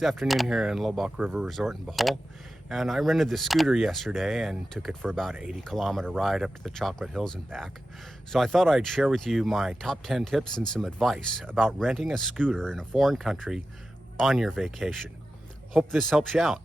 This afternoon here in Lobach River Resort in Bohol, and I rented the scooter yesterday and took it for about an 80-kilometer ride up to the Chocolate Hills and back. So I thought I'd share with you my top 10 tips and some advice about renting a scooter in a foreign country on your vacation. Hope this helps you out.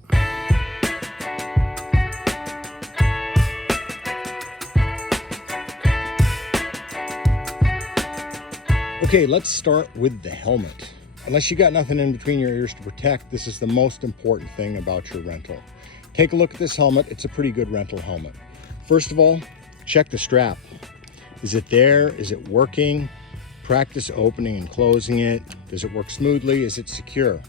Okay, let's start with the helmet. Unless you got nothing in between your ears to protect, this is the most important thing about your rental. Take a look at this helmet. It's a pretty good rental helmet. First of all, check the strap. Is it there? Is it working? Practice opening and closing it. Does it work smoothly? Is it secure?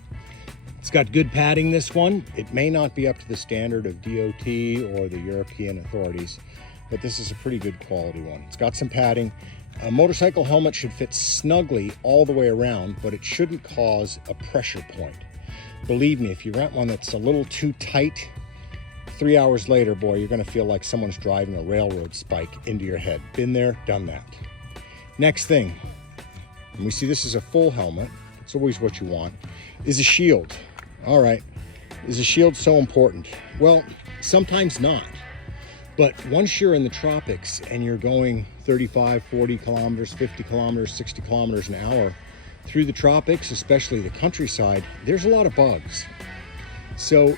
It's got good padding, this one. It may not be up to the standard of DOT or the European authorities, but this is a pretty good quality one. It's got some padding. A motorcycle helmet should fit snugly all the way around, but it shouldn't cause a pressure point. Believe me, if you rent one that's a little too tight, 3 hours later, boy, you're gonna feel like someone's driving a railroad spike into your head. Been there, done that. Next thing, and we see this is a full helmet, it's always what you want, is a shield. All right, is a shield so important? Well, sometimes not. But once you're in the tropics and you're going 35, 40 kilometers, 50 kilometers, 60 kilometers an hour through the tropics, especially the countryside, there's a lot of bugs. So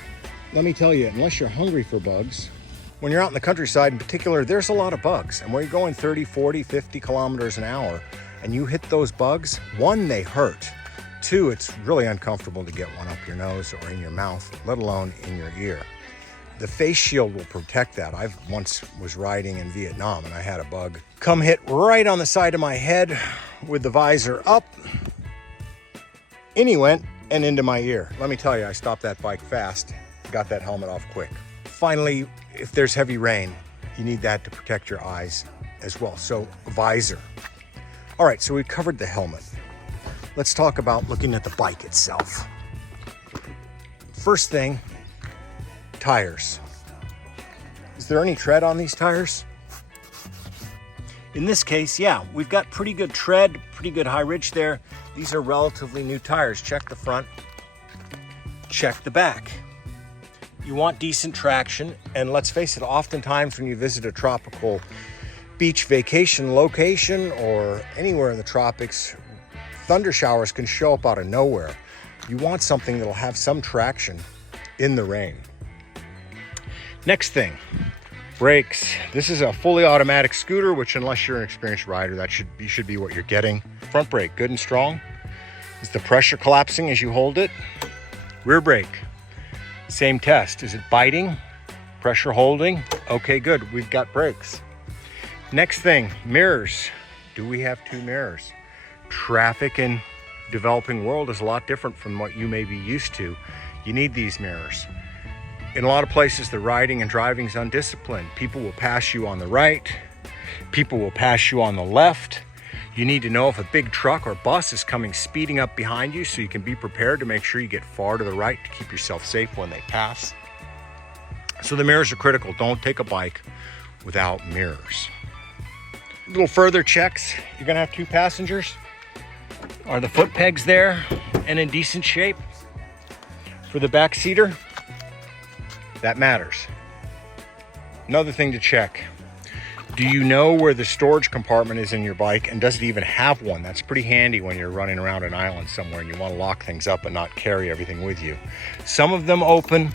let me tell you, unless you're hungry for bugs, when you're out in the countryside in particular, there's a lot of bugs. And when you're going 30, 40, 50 kilometers an hour and you hit those bugs, one, they hurt. Two, it's really uncomfortable to get one up your nose or in your mouth, let alone in your ear. The face shield will protect that. I once was riding in Vietnam and I had a bug come hit right on the side of my head with the visor up. In he went and into my ear. Let me tell you, I stopped that bike fast, got that helmet off quick. Finally, if there's heavy rain, you need that to protect your eyes as well. So visor. All right, so we've covered the helmet. Let's talk about looking at the bike itself. First thing, tires. Is there any tread on these tires? In this case, yeah, we've got pretty good tread, pretty good high ridge there. These are relatively new tires. Check the front, check the back. You want decent traction, and let's face it, oftentimes when you visit a tropical beach vacation location or anywhere in the tropics, thunder showers can show up out of nowhere. You want something that'll have some traction in the rain. Next thing, brakes. This is a fully automatic scooter, which unless you're an experienced rider, that should be what you're getting. Front brake, good and strong. Is the pressure collapsing as you hold it? Rear brake, same test. Is it biting? Pressure holding? Okay, good, we've got brakes. Next thing, mirrors. Do we have two mirrors? Traffic in developing world is a lot different from what you may be used to. You need these mirrors. In a lot of places, the riding and driving is undisciplined. People will pass you on the right. People will pass you on the left. You need to know if a big truck or bus is coming speeding up behind you so you can be prepared to make sure you get far to the right to keep yourself safe when they pass. So the mirrors are critical. Don't take a bike without mirrors. A little further checks. You're gonna have two passengers. Are the foot pegs there and in decent shape? For the back seater, that matters. Another thing to check. Do you know where the storage compartment is in your bike, and does it even have one? That's pretty handy when you're running around an island somewhere and you want to lock things up and not carry everything with you. Some of them open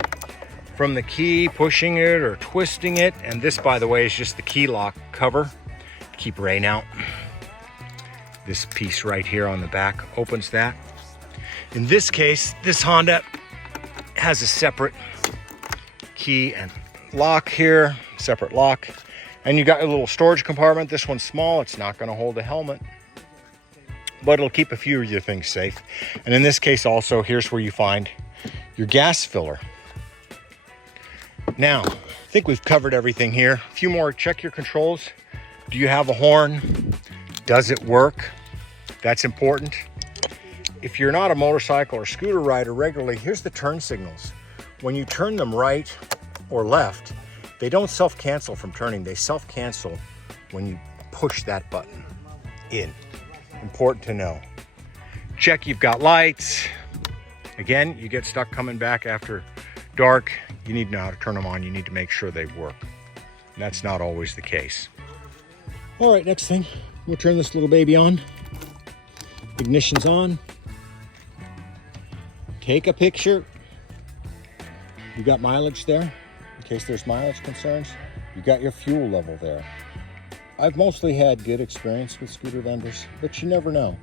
from the key, pushing it or twisting it. And this, by the way, is just the key lock cover to keep rain out. This piece right here on the back opens that. In this case, this Honda has a separate key and lock here, separate lock. And you got a little storage compartment. This one's small, it's not gonna hold a helmet, but it'll keep a few of your things safe. And in this case also, here's where you find your gas filler. Now, I think we've covered everything here. A few more, check your controls. Do you have a horn? Does it work? That's important. If you're not a motorcycle or scooter rider regularly, here's the turn signals. When you turn them right or left, they don't self-cancel from turning. They self-cancel when you push that button in. Important to know. Check you've got lights. Again, you get stuck coming back after dark, you need to know how to turn them on. You need to make sure they work. And that's not always the case. All right, next thing, we'll turn this little baby on. Ignition's on. Take a picture. You got mileage there, in case there's mileage concerns. You got your fuel level there. I've mostly had good experience with scooter vendors, but you never know.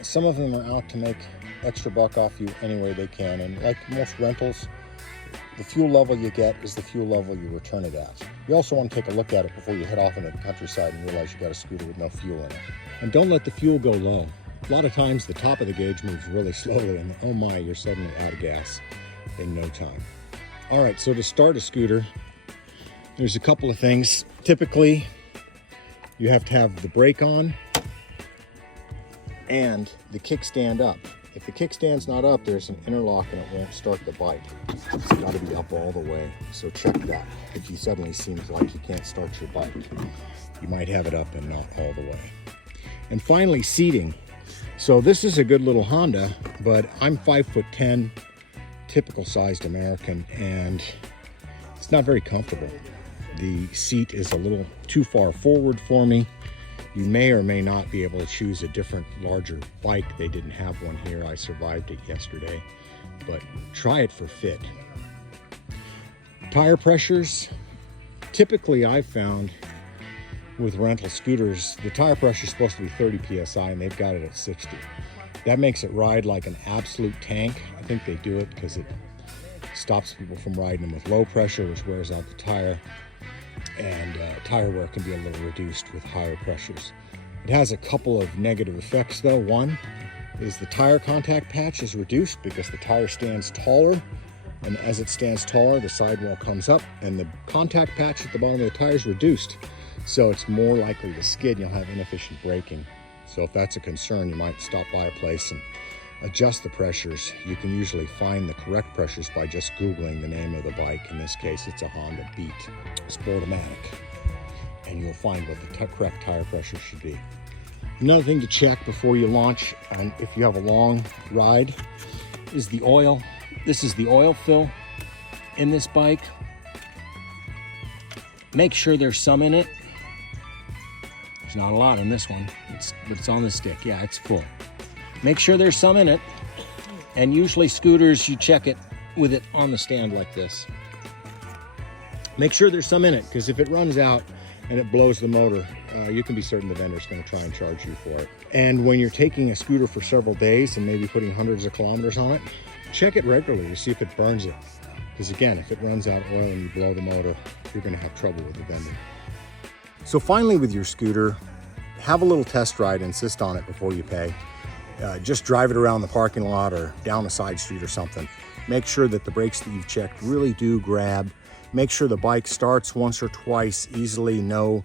Some of them are out to make extra buck off you any way they can, and like most rentals, the fuel level you get is the fuel level you return it at. You also want to take a look at it before you head off into the countryside and realize you got a scooter with no fuel in it. And don't let the fuel go low. A lot of times the top of the gauge moves really slowly and oh my, you're suddenly out of gas in no time. All right, so to start a scooter, there's a couple of things. Typically, you have to have the brake on and the kickstand up. If the kickstand's not up, there's an interlock and it won't start the bike. It's got to be up all the way, so check that. If you suddenly seems like you can't start your bike, you might have it up and not all the way. And finally, seating. So this is a good little Honda, but I'm 5'10", typical sized American, and it's not very comfortable. The seat is a little too far forward for me. You may or may not be able to choose a different, larger bike. They didn't have one here. I survived it yesterday, but try it for fit. Tire pressures. Typically, I've found with rental scooters, the tire pressure is supposed to be 30 PSI and they've got it at 60. That makes it ride like an absolute tank. I think they do it because it stops people from riding them with low pressure, which wears out the tire. And tire wear can be a little reduced with higher pressures. It has a couple of negative effects though. One is the tire contact patch is reduced because the tire stands taller, and as it stands taller, the sidewall comes up and the contact patch at the bottom of the tire is reduced. So it's more likely to skid and you'll have inefficient braking. So if that's a concern, you might stop by a place and adjust the pressures. You can usually find the correct pressures by just Googling the name of the bike. In this case, it's a Honda Beat Sportomatic, and you'll find what the correct tire pressure should be. Another thing to check before you launch, and if you have a long ride, is the oil. This is the oil fill in this bike. Make sure there's some in it. There's not a lot in this one, but it's on the stick. Yeah, it's full. Make sure there's some in it, and usually scooters, you check it with it on the stand like this. Make sure there's some in it, because if it runs out and it blows the motor, you can be certain the vendor's going to try and charge you for it. And when you're taking a scooter for several days and maybe putting hundreds of kilometers on it, check it regularly to see if it burns it. Because again, if it runs out of oil and you blow the motor, you're going to have trouble with the vendor. So finally with your scooter, have a little test ride, insist on it before you pay. Just drive it around the parking lot or down a side street or something. Make sure that the brakes that you've checked really do grab. Make sure the bike starts once or twice easily, no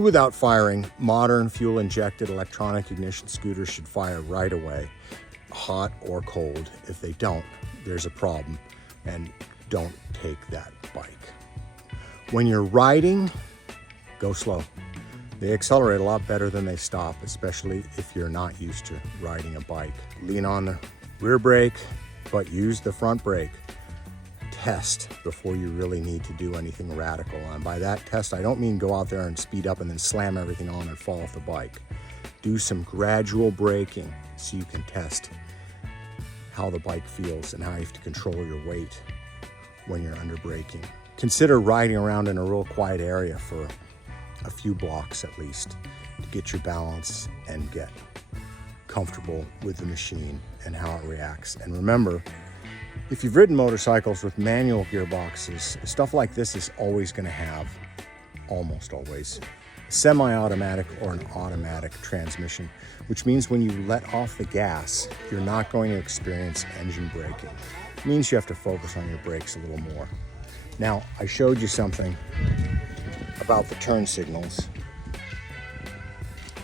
without firing. Modern fuel injected electronic ignition scooters should fire right away, hot or cold. If they don't, there's a problem, and don't take that bike. When you're riding, go slow. They accelerate a lot better than they stop, especially if you're not used to riding a bike. Lean on the rear brake, but use the front brake. Test before you really need to do anything radical. And by that test, I don't mean go out there and speed up and then slam everything on and fall off the bike. Do some gradual braking so you can test how the bike feels and how you have to control your weight when you're under braking. Consider riding around in a real quiet area for a few blocks at least to get your balance and get comfortable with the machine and how it reacts. And remember, if you've ridden motorcycles with manual gearboxes, stuff like this is always going to have, almost always, a semi-automatic or an automatic transmission, which means when you let off the gas, you're not going to experience engine braking. It means you have to focus on your brakes a little more. Now, I showed you something about the turn signals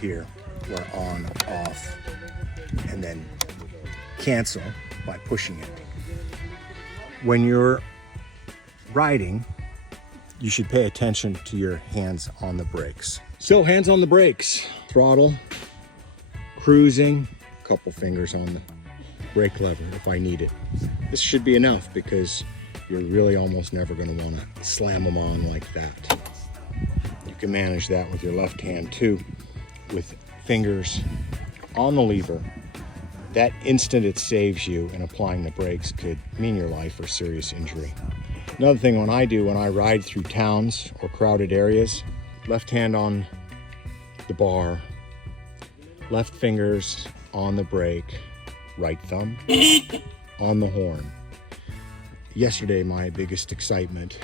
here, where on, off, and then cancel by pushing it. When you're riding, you should pay attention to your hands on the brakes. So hands on the brakes, throttle, cruising, couple fingers on the brake lever if I need it. This should be enough because you're really almost never going to want to slam them on like that. You can manage that with your left hand too, with fingers on the lever. That instant it saves you in applying the brakes could mean your life or serious injury. Another thing when I ride through towns or crowded areas, left hand on the bar, left fingers on the brake, right thumb on the horn. Yesterday, my biggest excitement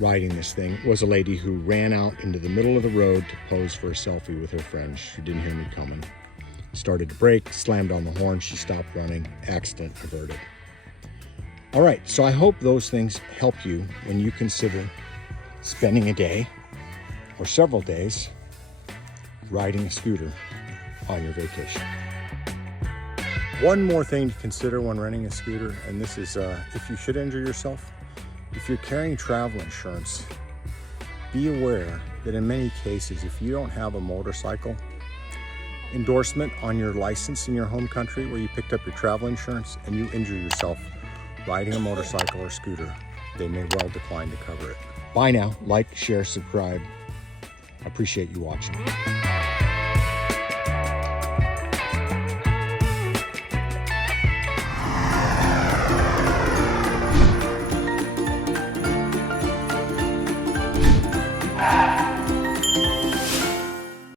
riding this thing was a lady who ran out into the middle of the road to pose for a selfie with her friend. She didn't hear me coming. Started to brake, slammed on the horn, she stopped running, accident averted. All right, so I hope those things help you when you consider spending a day or several days riding a scooter on your vacation. One more thing to consider when renting a scooter, and this is if you should injure yourself, if you're carrying travel insurance, be aware that in many cases, if you don't have a motorcycle endorsement on your license in your home country where you picked up your travel insurance and you injure yourself riding a motorcycle or scooter, they may well decline to cover it. Bye now. Like, share, subscribe. I appreciate you watching.